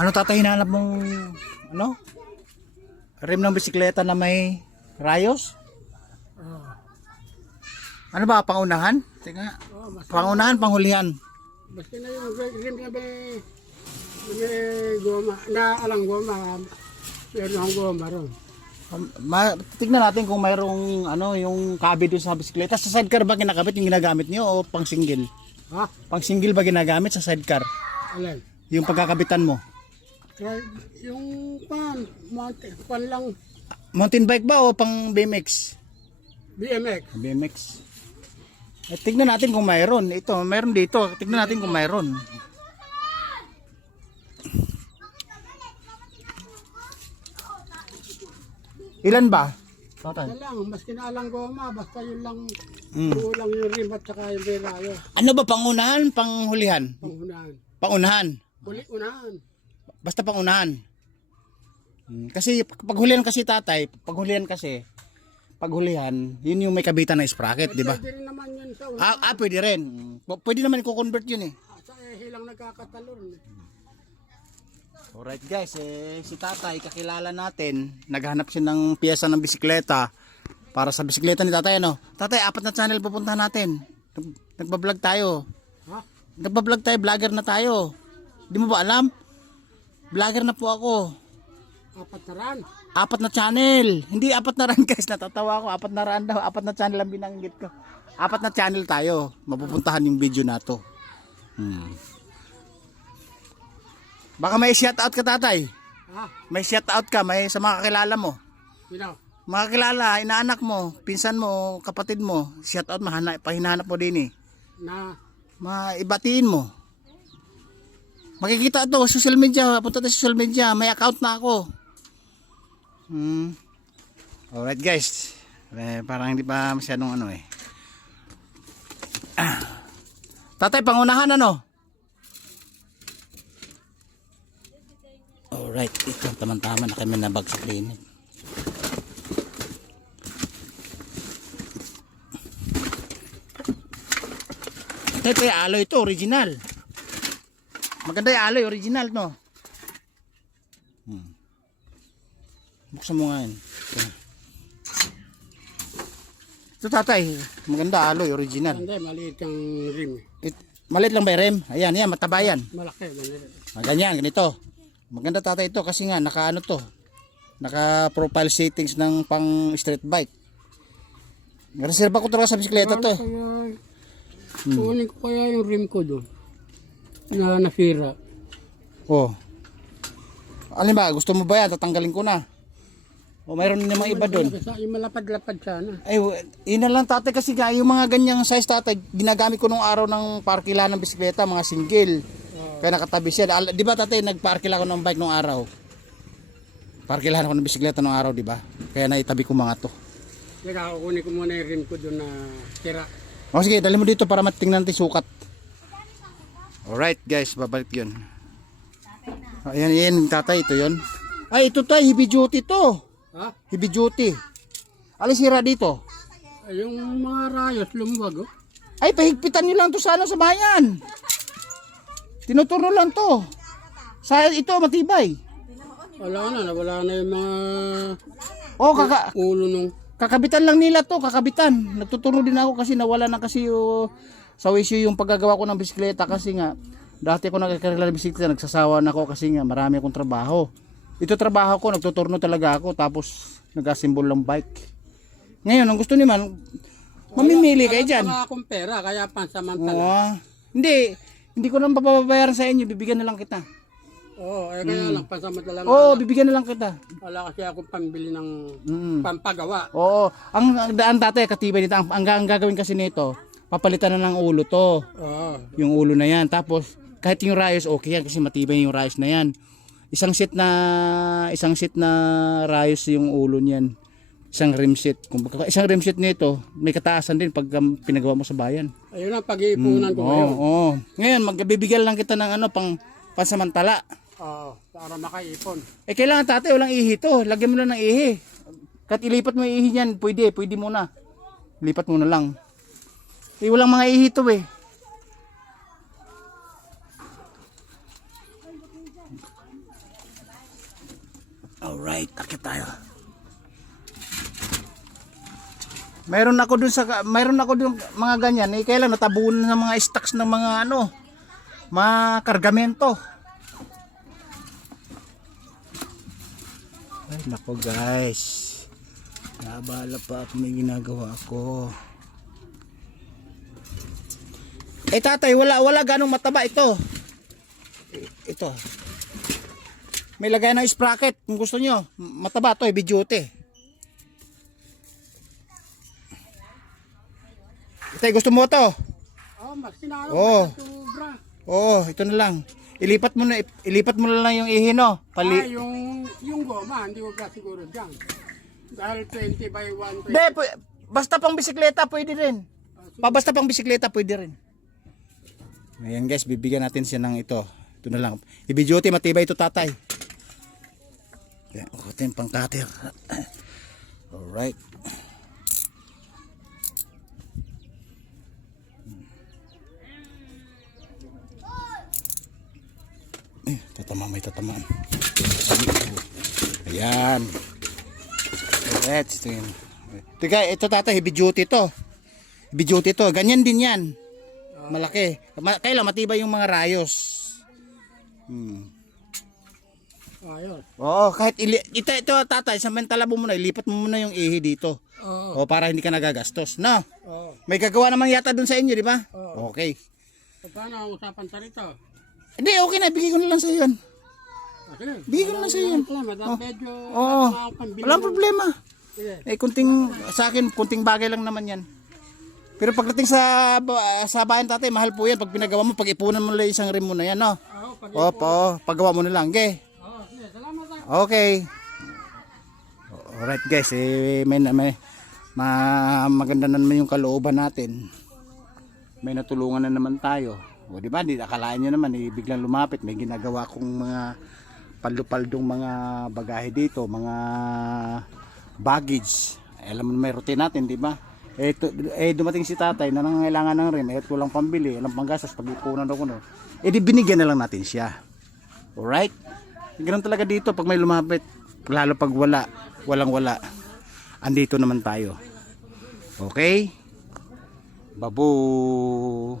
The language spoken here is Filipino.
Ano tatay hinanap mong ano? Rim ng bisikleta na may rayos? Oh. Ano ba, pangunahan? Teka, Oh, basta, pangunahan, panghulihan. basta na yung rim na may goma, na alang goma, meron akong goma ron. Tignan natin kung mayroong ano, yung kabi doon sa bisikleta. Sa sidecar ba ginakabit yung ginagamit niyo o pang single? Ha? Pang single ba ginagamit sa sidecar? Alin? Yung pagkakabitan mo? Kaya yung pan lang, Mountain bike ba o pang BMX? BMX. BMX. Eh, tignan natin kung mayroon. Ito, mayroon dito. Tignan natin kung mayroon. Ilan ba? Total. Basta lang, maski na alang goma, basta yun lang, Mm. kulang yung rim at saka yung berayo, Ano ba, pangunahan, panghulihan? pangunahan. Pangunahan. Unahan. Basta pangunahan. Kasi paghulihan kasi tatay, paghulihan, yun yung may kabitan na sprocket, di ba? Pwede rin naman yun sa unahan. Pwede rin. Pwede naman i-convert yun eh. Sa ehilang nagkakatalon. Alright guys, si tatay kakilala natin, naghanap siya ng piyesa ng bisikleta para sa bisikleta ni tatay, ano? Tatay, 4 na channel pupuntahan natin. Nagbablog tayo. Ha? Nagbablog tayo, vlogger na tayo. Di mo ba alam? Vlogger na po ako. 4 na ran. 4 na channel. Hindi 4 na ran guys, natatawa ako. 4 na ran daw, 4 na channel ang binanggit ko. 4 na channel tayo. Mapupuntahan yung video na to. Baka may shoutout ka tatay. Ha? May shoutout ka, may sa mga kakilala mo. Sino? Mga kakilala, inaanak mo, pinsan mo, kapatid mo, shoutout mo, pahinanap mo din eh. Na, Maibatiin mo. Makikita ito, social media, punta tayo sa social media, may account na ako. Alright guys, parang hindi pa masyadong ano eh. Tatay, pangunahan ano? Alright, ito tamang-tama na kami nabagsak din. Ito yung aloy ito, original. Maganda yung aloy, original no. Buksan mo nga yun. Ito tatay, maganda aloy, original. hindi, maliit yung rim. Maliit lang ba yung rem? Ayan, yan, mataba yan. Malaki, ganito. Ganyan, ganito. Maganda tatay ito kasi nga naka ano to. Naka profile settings ng pang street bike. Reserva ko talaga sa bisikleta to. Kunin ko kaya yung rim ko doon. Na nasira. Oh. Alin ba, gusto mo ba yan? Tatanggalin ko na. O mayroon namang iba doon. Yung malapad-lapad sana. Ay, yun na lang tatay kasi nga, yung mga ganyang size tatay, ginagamit ko nung araw ng parkilan ng bisikleta, mga single. Kaya nakatabi siya. Di ba tatay, nagparkila ako ng bike nung araw? Parkilahan ako ng bisikleta nung araw, di ba? Kaya naitabi ko mga to. Kaya kukunin ko muna yung rim ko doon na tira. O sige, dali mo dito para matingnan natin sukat. Alright guys, babalik yun. Ayan, yan, tatay, ito yun. Ay, ito tayo, heavy duty to. Ha? Heavy duty. Alin sira dito? Ay, yung mga rayos lumuwag, oh. Ay, pahigpitan nyo lang to sa bayan. Tinuturno lang to. Sa ito, matibay. Wala na yung mga O, ulo nung... kakabitan lang nila to, kakabitan. Nagtuturo din ako kasi nawala na kasi sa wisyo yung paggagawa ko ng bisikleta kasi nga, dati ako nagkakarila ng bisikleta, nagsasawa na ako kasi nga marami akong trabaho. Ito trabaho ko, nagtuturno talaga ako, tapos nag-assemble ng bike. Ngayon, ang gusto naman, mamimili kayo dyan. Wala akong pera, kaya pansamantala. Oo. Hindi ko nang papabayaran sa inyo, bibigyan na lang kita. Oo, kaya lang pansamantala. Oo, bibigyan na lang kita. Wala kasi akong pambili ng pampagawa. Oo, ang daan tatay, katibay nito, ang gagawin kasi nito, papalitan na ng ulo to. Oo. Yung ulo na yan, tapos kahit yung rayos okay yan kasi matibay yung rayos na yan. Isang set na rayos yung ulo niyan. Isang rim set. Kung isang rim set nito, may kataasan din pag pinagawa mo sa bayan. Ayun ang pag-iipunan ko ngayon. Oo. Ngayon, magbibigyan lang kita ng pansamantala. Oo, para makaipon. Eh kailangan tatay, walang ihi to. Lagyan mo lang ng ihi. Kahit ilipat mo yung ihi niyan, pwede muna. Lipat mo na lang. Eh walang mga ihi to eh. Alright, akit tayo. Mayroon ako dun mga ganyan. Eh, kailan natabunan ng mga stocks ng mga mga kargamento. Ay, nako guys. Nabala pa ako, may ginagawa ako. Eh tatay, wala ganong mataba ito. Ito. May lagay ng sprocket kung gusto nyo. Mataba to, heavy duty. Tay, gusto mo to? Oh, mas kinalo. Oo. Sobra. Oo, ito na lang. Ilipat mo na lang yung ihi, no? Yung goma, hindi ko pa siguro dyan. Dahil 20 by 1. Hindi, basta pang bisikleta pwede rin. Basta pang bisikleta pwede rin. Ayan guys, bibigyan natin siya ng ito. Ito na lang. Heavy duty, matibay ito tatay. Ayan, ito yung pang cutter. Alright. May tatamaan. Ayan. Alright, ito yun. Ito tatay, heavy duty to. Heavy duty to. Ganyan din yan. Malaki. Kailan matibay yung mga rayos. Ayos. Oo, kahit ito tatay, samantala mo muna, ilipat mo muna yung ihi dito. Oo. O para hindi ka nagagastos, no? Oo. May gagawa naman yata dun sa inyo, di ba? Oo. Okay. Paano ang usapan sa rito? Hindi, okay na, bigay ko na lang sa iyo. Okay. Bigay ko na lang sa iyo. Medyo Oo. Walang problema. Sige. Eh sa akin, kunting bagay lang naman yan. Pero pagdating sa bayan tatay, mahal po yan. Pag pinagawa mo, pag-ipunan mo lang isang rim mo na yan, no? Oo, Opo, paggawa mo na lang, okay? Oo, sige, salamat tayo. Okay. Alright guys, may maganda na naman yung kalooban natin. May natulungan na naman tayo. O di ba, akalain nyo naman, biglang lumapit. May ginagawa kong mga paldo-paldong mga bagahe dito, mga baggage. Alam mo may routine natin, di ba? Dumating si tatay na nangangailangan ng rim, kulang pambili, walang panggastos, pag-ipunan ako no. Di binigyan na lang natin siya. Alright? Ganoon talaga dito pag may lumapit, lalo pag walang wala. Andito naman tayo. Okay? Babu.